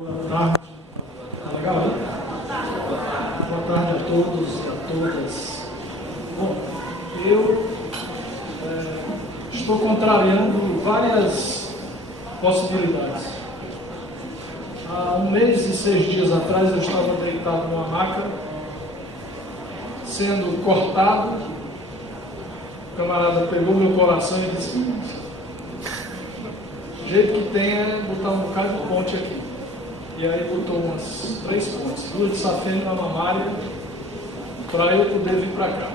Boa tarde. Tá legal, né? Boa tarde a todos e a todas. Bom, eu estou contrariando várias possibilidades. Há 1 mês e 6 dias atrás eu estava deitado numa maca, sendo cortado. O camarada pegou meu coração e disse: o jeito que tem é botar um bocado de ponte aqui. E aí botou umas 3 pontes, 2 de safena na mamária, para eu poder vir para cá.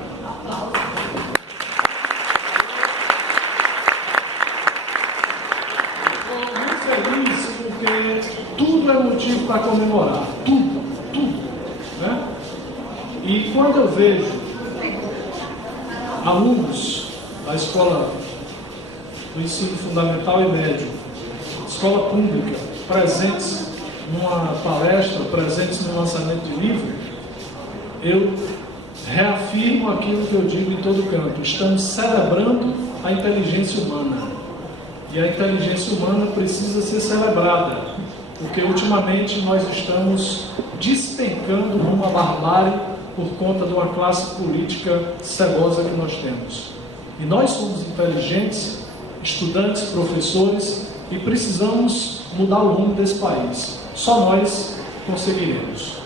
Estou muito feliz porque tudo é motivo para comemorar. Tudo, né? E quando eu vejo alunos da escola do ensino fundamental e médio, escola pública, presentes numa palestra, presentes no lançamento de livro, eu reafirmo aquilo que eu digo em todo canto: estamos celebrando a inteligência humana. E a inteligência humana precisa ser celebrada, porque ultimamente nós estamos despencando numa barbárie por conta de uma classe política cebosa que nós temos. E nós somos inteligentes, estudantes, professores, e precisamos mudar o rumo desse país. Só nós conseguiremos.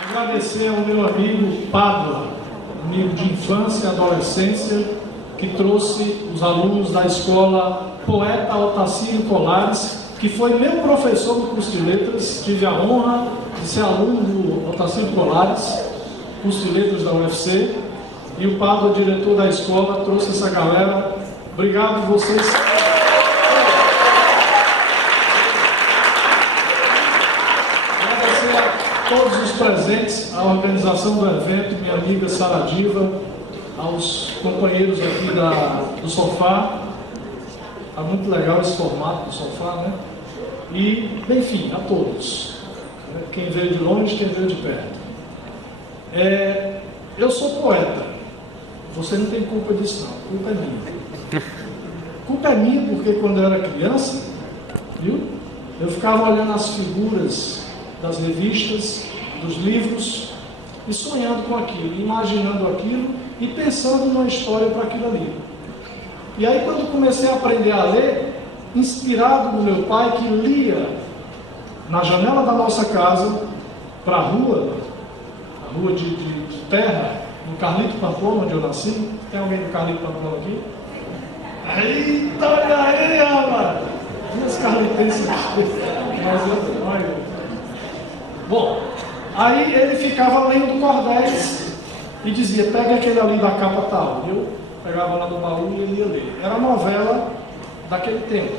Queria agradecer ao meu amigo Pádua, amigo de infância e adolescência, que trouxe os alunos da escola Poeta Otacílio Colares, que foi meu professor no curso de letras. Tive a honra de ser aluno do Otacílio Colares, curso de letras da UFC, e o Pádua, diretor da escola, trouxe essa galera. Obrigado vocês. Agradecer a todos os presentes, à organização do evento, minha amiga Sara Diva, aos companheiros aqui do sofá. Está muito legal esse formato do sofá, né? E, enfim, a todos. Quem veio de longe, quem veio de perto. Eu sou poeta. Você não tem culpa disso, não. A culpa é minha. Culpa é minha porque quando eu era criança, viu? Eu ficava olhando as figuras das revistas, dos livros, e sonhando com aquilo, imaginando aquilo e pensando numa história para aquilo ali. E aí, quando comecei a aprender a ler, inspirado no meu pai, que lia na janela da nossa casa para a rua de terra, no Carlito Pamplona, onde eu nasci. Tem alguém do Carlito Pamplona aqui? Eita, olha aí, rapaz! Duas carlitenses aqui. Olha. Bom, aí ele ficava lendo cordéis e dizia: pega aquele ali da capa tal. Eu pegava lá no baú e ele ia ler. Era a novela daquele tempo.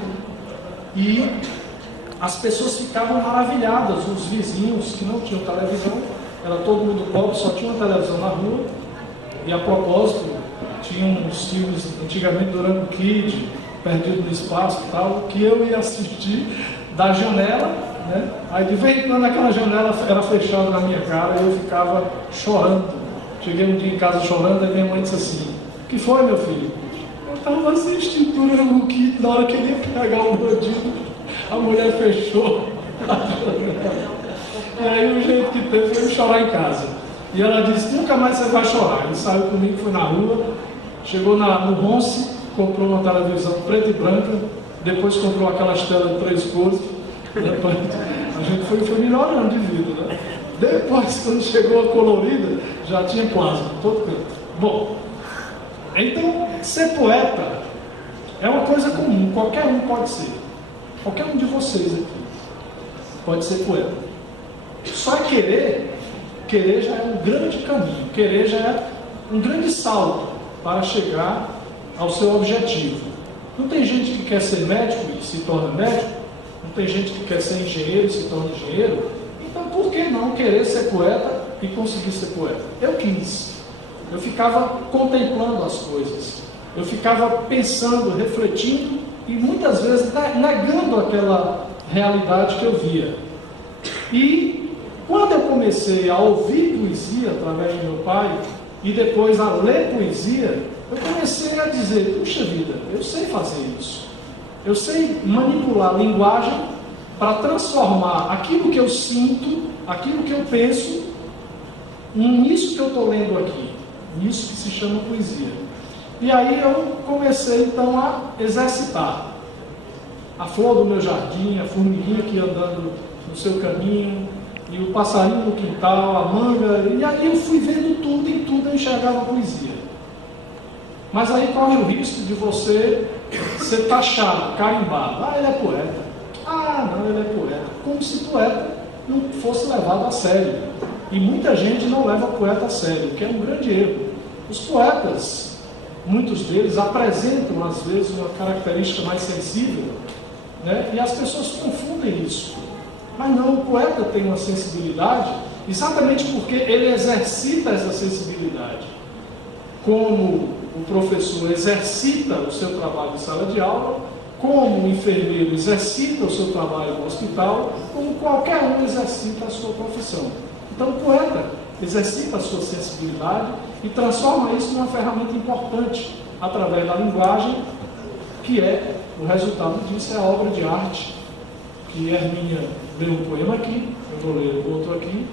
E as pessoas ficavam maravilhadas, os vizinhos que não tinham televisão, era todo mundo pobre, só tinha uma televisão na rua. E a propósito, tinha uns filmes antigamente, Durango Kid, Perdido no Espaço e tal, que eu ia assistir da janela, né? Aí de vez em quando aquela janela era fechada na minha cara e eu ficava chorando. Cheguei um dia em casa chorando, e minha mãe disse assim: o que foi, meu filho? Eu estava assistindo Durango Kid, na hora que ele ia pegar o bandido, a mulher fechou a janela. E aí o jeito que teve foi chorar em casa. E ela disse: nunca mais você vai chorar. Ele saiu comigo, foi na rua, chegou no Ronce, comprou uma televisão preta e branca, depois comprou aquelas telas de 3 cores. Depois, a gente foi melhorando de vida, né? Depois, quando chegou a colorida, já tinha plasma em todo canto. Bom, então, ser poeta é uma coisa comum, qualquer um pode ser. Qualquer um de vocês aqui pode ser poeta. Só querer já é um grande caminho, querer já é um grande salto para chegar ao seu objetivo. Não tem gente que quer ser médico e se torna médico, não tem gente que quer ser engenheiro e se torna engenheiro. Então por que não querer ser poeta e conseguir ser poeta? Eu quis. Eu ficava contemplando as coisas, eu ficava pensando, refletindo e muitas vezes negando aquela realidade que eu via. E quando eu comecei a ouvir poesia através do meu pai e depois a ler poesia, eu comecei a dizer, puxa vida, eu sei fazer isso. Eu sei manipular a linguagem para transformar aquilo que eu sinto, aquilo que eu penso, nisso que eu estou lendo aqui, nisso que se chama poesia. E aí eu comecei então a exercitar. A flor do meu jardim, a formiguinha que ia andando no seu caminho, e o passarinho no quintal, a manga, e aí eu fui vendo tudo, em tudo eu enxergava a poesia. Mas aí corre o risco de você ser taxado, carimbado. Ah, ele é poeta. Ah, não, ele é poeta. Como se poeta não fosse levado a sério. E muita gente não leva poeta a sério, o que é um grande erro. Os poetas, muitos deles apresentam às vezes uma característica mais sensível, né? E as pessoas confundem isso. Mas não, o poeta tem uma sensibilidade exatamente porque ele exercita essa sensibilidade. Como o professor exercita o seu trabalho em sala de aula, como o enfermeiro exercita o seu trabalho no hospital, como qualquer um exercita a sua profissão. Então o poeta exercita a sua sensibilidade e transforma isso numa ferramenta importante através da linguagem, que é, o resultado disso é a obra de arte, que Hermínia leu um poema aqui, eu vou ler outro aqui,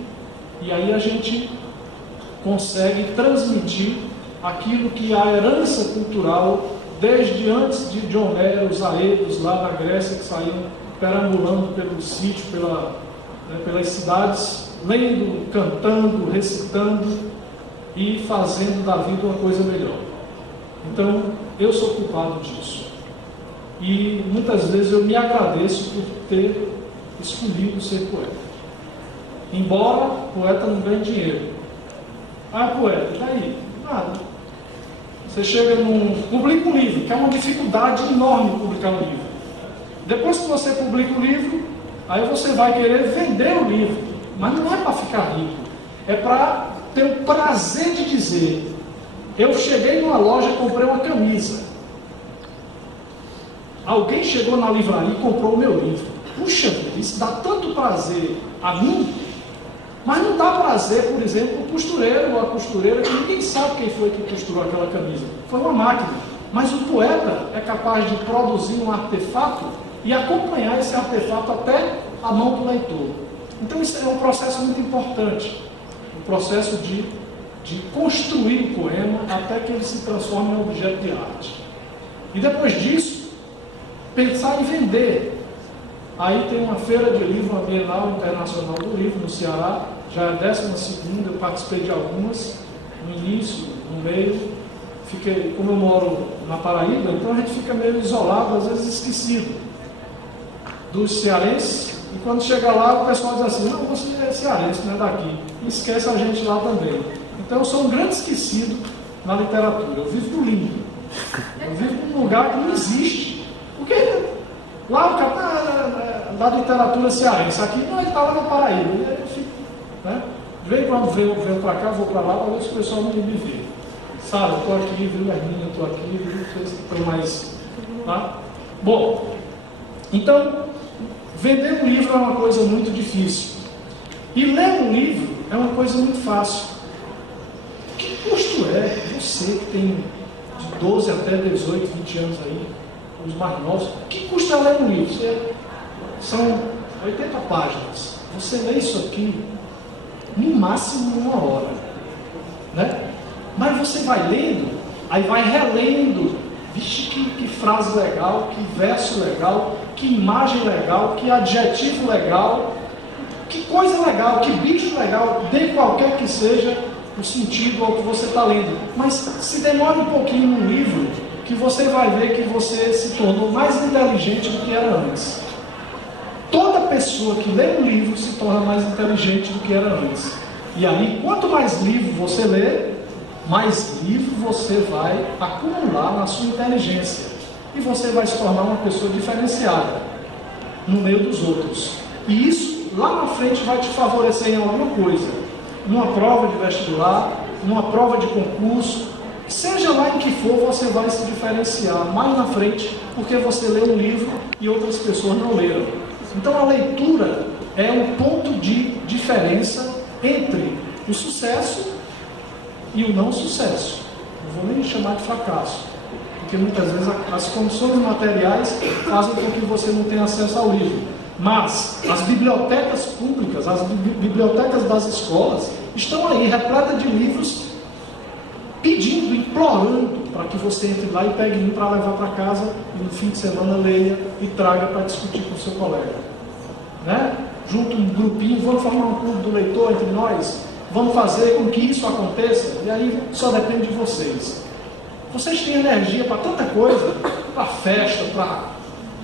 e aí a gente consegue transmitir aquilo que a herança cultural, desde antes de Homero, os aedos lá na Grécia, que saíam perambulando pelo sítio, pelas cidades, lendo, cantando, recitando e fazendo da vida uma coisa melhor. Então, eu sou culpado disso. E muitas vezes eu me agradeço por ter escolhido ser poeta. Embora poeta não ganhe dinheiro. Ah, poeta, e daí? Nada. Você chega publica um livro, que é uma dificuldade enorme publicar um livro. Depois que você publica o livro, aí você vai querer vender o livro. Mas não é para ficar rico. É para ter o prazer de dizer: eu cheguei numa loja e comprei uma camisa. Alguém chegou na livraria e comprou o meu livro. Puxa, isso dá tanto prazer a mim, mas não dá prazer, por exemplo, o costureiro ou a costureira, que ninguém sabe quem foi que costurou aquela camisa. Foi uma máquina. Mas o poeta é capaz de produzir um artefato e acompanhar esse artefato até a mão do leitor. Então isso é um processo muito importante. O processo de construir o poema até que ele se transforme em objeto de arte. E depois disso, pensar em vender. Aí tem uma feira de livro, uma Bienal Internacional do Livro no Ceará, já é a 12ª, eu participei de algumas, no início, no meio, como eu moro na Paraíba, então a gente fica meio isolado, às vezes esquecido dos cearenses, e quando chega lá o pessoal diz assim: não, você é cearense, não é daqui, e esquece a gente lá também. Então eu sou um grande esquecido na literatura, eu vivo no limbo, eu vivo num lugar que não existe, porque lá o cara da literatura cearense, aqui não, ele está lá na Paraíba, e aí eu fico, né? De vez em quando venho para cá, vou para lá, para ver se o pessoal não me vê. Sabe, eu estou aqui, viu, Hermínia, eu estou aqui, viu, vocês que estão mais. Tá? Bom, então, vender um livro é uma coisa muito difícil. E ler um livro é uma coisa muito fácil. Que custo é você que tem de 12 até 18, 20 anos aí, os mais novos, que custa ler um livro? São 80 páginas. Você lê isso aqui, no máximo 1 hora. Né? Mas você vai lendo, aí vai relendo. Vixe, que frase legal, que verso legal, que imagem legal, que adjetivo legal, que coisa legal, que bicho legal, de qualquer que seja o sentido ao que você está lendo. Mas se demora um pouquinho no livro, que você vai ver que você se tornou mais inteligente do que era antes. Toda pessoa que lê um livro se torna mais inteligente do que era antes. E aí, quanto mais livro você lê, mais livro você vai acumular na sua inteligência. E você vai se tornar uma pessoa diferenciada no meio dos outros. E isso, lá na frente, vai te favorecer em alguma coisa. Numa prova de vestibular, numa prova de concurso, seja lá em que for, você vai se diferenciar mais na frente, porque você lê um livro e outras pessoas não leram. Então a leitura é um ponto de diferença entre o sucesso e o não sucesso. não vou nem chamar de fracasso, porque muitas vezes as condições materiais fazem com que você não tenha acesso ao livro. Mas as bibliotecas públicas, as bibliotecas das escolas, estão aí repletas de livros pedindo, implorando para que você entre lá e pegue um para levar para casa e no fim de semana leia e traga para discutir com o seu colega. Né? Junto um grupinho, vamos formar um clube do leitor entre nós, vamos fazer com que isso aconteça, e aí só depende de vocês. Vocês têm energia para tanta coisa, para festa, para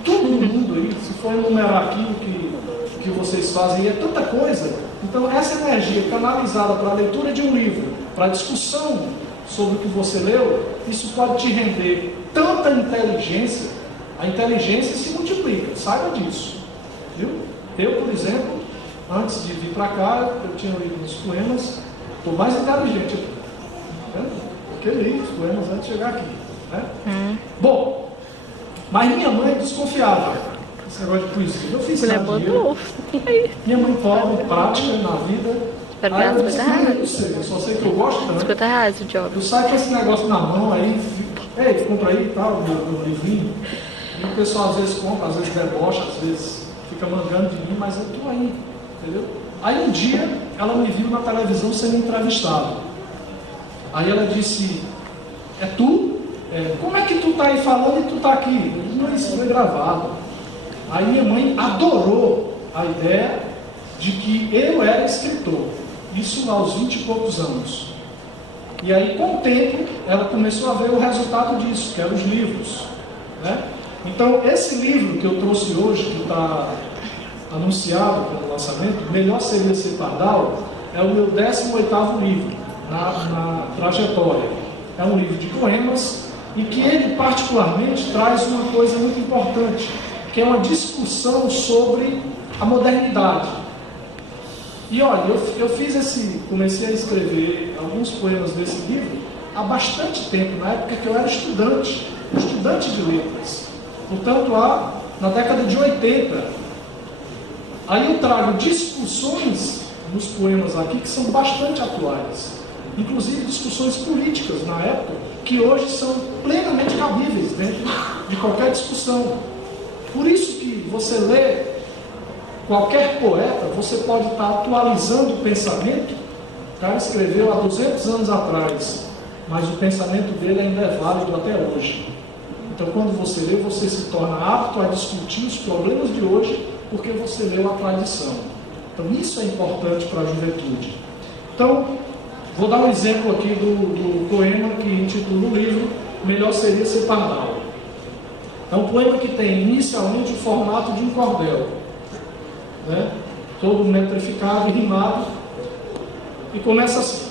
todo mundo aí, se for enumerar aqui o que vocês fazem, é tanta coisa. Então essa energia canalizada para a leitura de um livro, para a discussão sobre o que você leu, isso pode te render tanta inteligência, a inteligência se multiplica, saiba disso. Viu? Eu, por exemplo, antes de vir para cá, eu tinha lido uns poemas, estou mais inteligente aqui. Tá vendo? Porque eu li os poemas antes de chegar aqui. Né? Bom, mas minha mãe desconfiava esse negócio de poesia. Eu fiz cidadania. Minha mãe pobre, prática na vida. Aí eu disse, não sei, eu só sei que eu gosto também. Eu saio com esse negócio na mão aí, ei, compra aí e tal, meu livrinho. E o pessoal às vezes compra, às vezes debocha, às vezes fica mangando de mim, mas eu estou aí, entendeu? Aí um dia ela me viu na televisão sendo entrevistada. Aí ela disse, é tu? Como é que tu está aí falando e tu está aqui? Eu disse, não, isso foi gravado. Aí minha mãe adorou a ideia de que eu era escritor. Isso aos 20 e poucos anos. E aí, com o tempo, ela começou a ver o resultado disso, que eram os livros. Né? Então, esse livro que eu trouxe hoje, que está anunciado como lançamento, Melhor Seria Ser Pardal, é o meu 18º livro na trajetória. É um livro de poemas e que ele, particularmente, traz uma coisa muito importante, que é uma discussão sobre a modernidade. E olha, eu comecei a escrever alguns poemas desse livro há bastante tempo, na época que eu era estudante de letras. Portanto, lá na década de 80. Aí eu trago discussões nos poemas aqui que são bastante atuais. Inclusive discussões políticas na época, que hoje são plenamente cabíveis dentro de qualquer discussão. Por isso que você lê qualquer poeta, você pode estar atualizando o pensamento. O cara escreveu há 200 anos atrás, mas o pensamento dele ainda é válido até hoje. Então, quando você lê, você se torna apto a discutir os problemas de hoje, porque você leu a tradição. Então, isso é importante para a juventude. Então, vou dar um exemplo aqui do poema que intitula o livro Melhor Seria Ser Pardal. É um poema que tem inicialmente o formato de um cordel, né? Todo metrificado e rimado, e começa assim: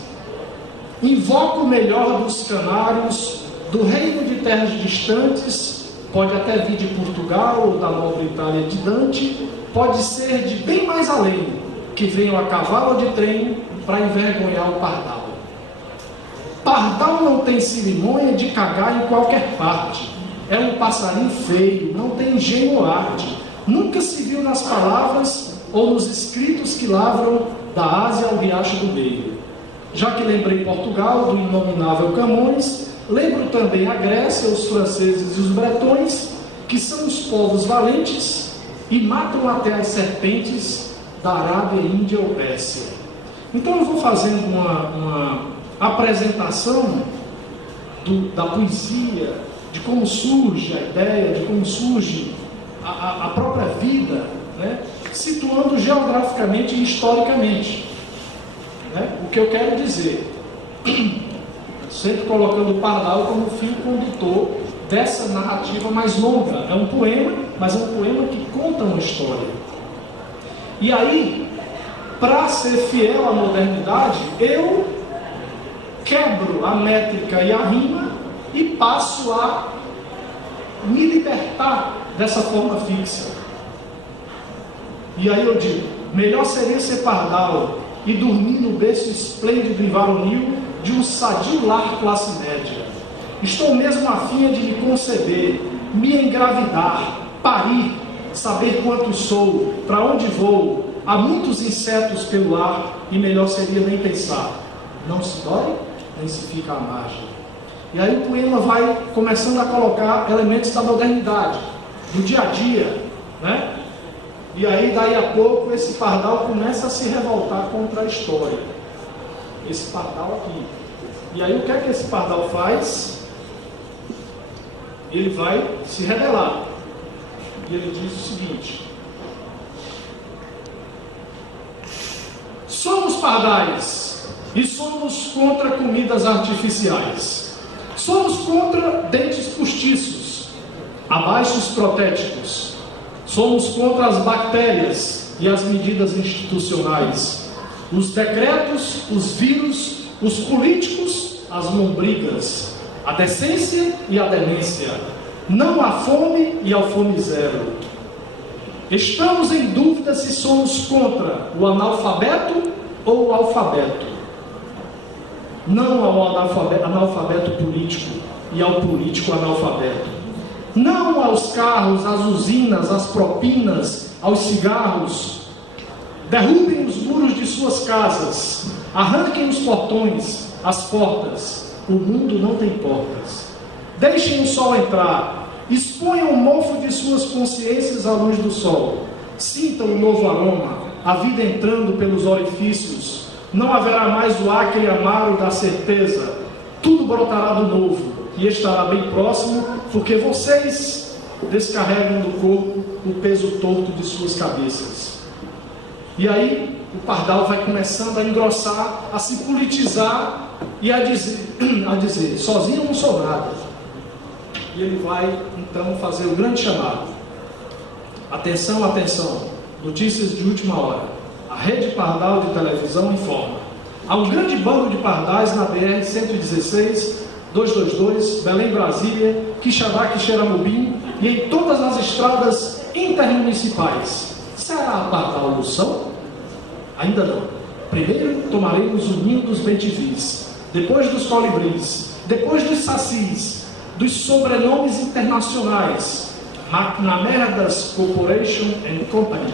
invoca o melhor dos canários, do reino de terras distantes, pode até vir de Portugal ou da nobre Itália de Dante, pode ser de bem mais além, que venham a cavalo de trem para envergonhar o pardal. Pardal não tem cerimônia de cagar em qualquer parte, é um passarinho feio, não tem engenho ou arte, nunca se viu nas palavras ou nos escritos que lavram da Ásia ao riacho do meio. Já que lembrei Portugal, do inominável Camões, lembro também a Grécia, os franceses e os bretões, que são os povos valentes e matam até as serpentes da Arábia, Índia ou Pérsia. Então eu vou fazendo uma apresentação da poesia, de como surge a ideia, de como surge a própria vida, né? Situando geograficamente e historicamente. Né? O que eu quero dizer, sempre colocando o pardal como fio condutor dessa narrativa mais longa. É um poema, mas é um poema que conta uma história. E aí, para ser fiel à modernidade, eu quebro a métrica e a rima e passo a me libertar dessa forma fixa. E aí eu digo, melhor seria ser pardal e dormir no berço esplêndido e varonil de um sadio lar classe média. Estou mesmo a fim de me conceber, me engravidar, parir, saber quanto sou, para onde vou. Há muitos insetos pelo ar e melhor seria nem pensar. Não se dói, nem se fica à margem. E aí o poema vai começando a colocar elementos da modernidade, do dia a dia, né? E aí, daí a pouco, esse pardal começa a se revoltar contra a história. Esse pardal aqui. E aí, o que é que esse pardal faz? Ele vai se rebelar. E ele diz o seguinte: somos pardais e somos contra comidas artificiais. Somos contra dentes postiços, abaixos protéticos. Somos contra as bactérias e as medidas institucionais, os decretos, os vírus, os políticos, as lombrigas, a decência e a demência. Não há fome e ao fome zero. Estamos em dúvida se somos contra o analfabeto ou o alfabeto. Não ao analfabeto político e ao político analfabeto. Não aos carros, às usinas, às propinas, aos cigarros. Derrubem os muros de suas casas, arranquem os portões, as portas. O mundo não tem portas. Deixem o sol entrar, exponham o mofo de suas consciências à luz do sol. Sintam o novo aroma, a vida entrando pelos orifícios. Não haverá mais o acre amaro da certeza. Tudo brotará do novo e estará bem próximo, porque vocês descarregam do corpo o peso torto de suas cabeças. E aí o pardal vai começando a engrossar, a se politizar e a dizer sozinho eu não sou nada. E ele vai então fazer o grande chamado. Atenção, atenção, notícias de última hora. A Rede Pardal de televisão informa: há um grande bando de pardais na BR-116, 222, Belém, Brasília, Quixadá, Quixeramobim e em todas as estradas intermunicipais. Será a pardal-lução? Ainda não. Primeiro tomaremos o ninho dos bentivis, depois dos colibris, depois dos sacis, dos sobrenomes internacionais, McNamara's Corporation and Company.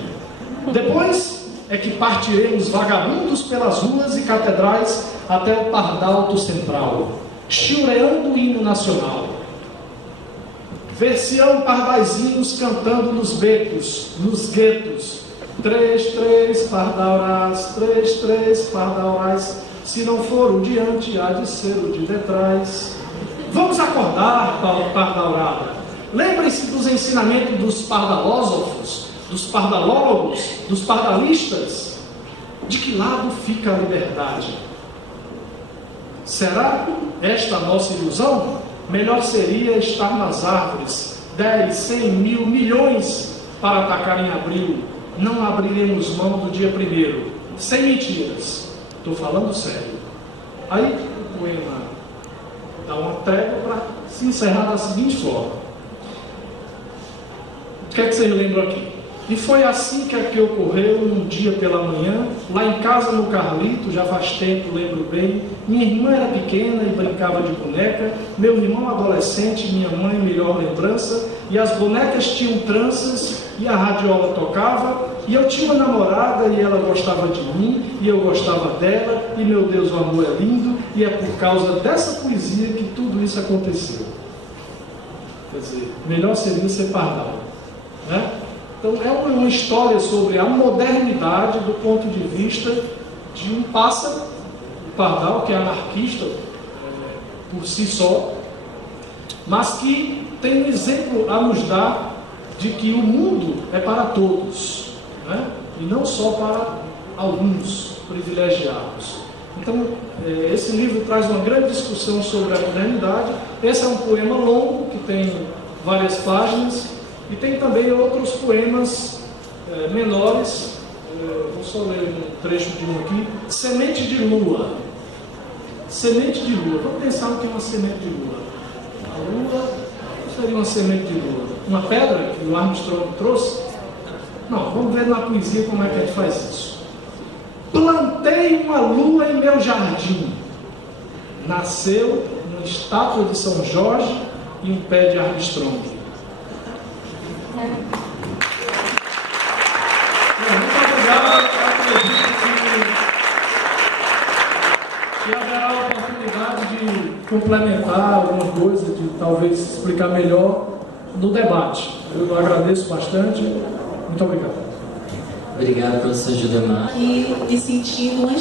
Depois é que partiremos vagabundos pelas ruas e catedrais até o Pardalto Central, chilreando o hino nacional. Ver-se-ão pardaizinhos cantando nos becos, nos guetos. 3, 3, pardaurais, 3, 3, pardaurais. Se não for o de ante, há de ser o de detrás. Vamos acordar, pardaurada. Lembrem-se dos ensinamentos dos pardalósofos, dos pardalólogos, dos pardalistas. De que lado fica a liberdade? Será esta a nossa ilusão? Melhor seria estar nas árvores, 10, 100, 1000, milhões para atacar em abril. Não abriremos mão do dia 1º, sem mentiras. Estou falando sério. Aí o poema dá uma trégua para se encerrar da seguinte forma. O que é que vocês lembram aqui? E foi assim que ocorreu um dia pela manhã, lá em casa no Carlito, já faz tempo, lembro bem. Minha irmã era pequena e brincava de boneca, meu irmão adolescente, minha mãe, melhor lembrança, e as bonecas tinham tranças e a radiola tocava, e eu tinha uma namorada e ela gostava de mim, e eu gostava dela, e meu Deus, o amor é lindo, e é por causa dessa poesia que tudo isso aconteceu. Quer dizer, melhor seria ser pardal, né? Então é uma história sobre a modernidade do ponto de vista de um pássaro, o pardal, que é anarquista por si só, mas que tem um exemplo a nos dar de que o mundo é para todos, né? E não só para alguns privilegiados. Então esse livro traz uma grande discussão sobre a modernidade. Esse é um poema longo, que tem várias páginas. E tem também outros poemas menores. Vou só ler um trecho de um aqui. Semente de lua. Semente de lua. Vamos pensar no que é uma semente de lua. A lua seria uma semente de lua. Uma pedra que o Armstrong trouxe? Não, vamos ver na poesia como é que a gente faz isso. Plantei uma lua em meu jardim. Nasceu uma estátua de São Jorge e um pé de Armstrong. Muito obrigado. Acredito que haverá a oportunidade de complementar alguma coisa, de talvez explicar melhor no debate. Eu agradeço bastante. Muito obrigado. Obrigado pela sua ajuda, Mar. E me sentindo uma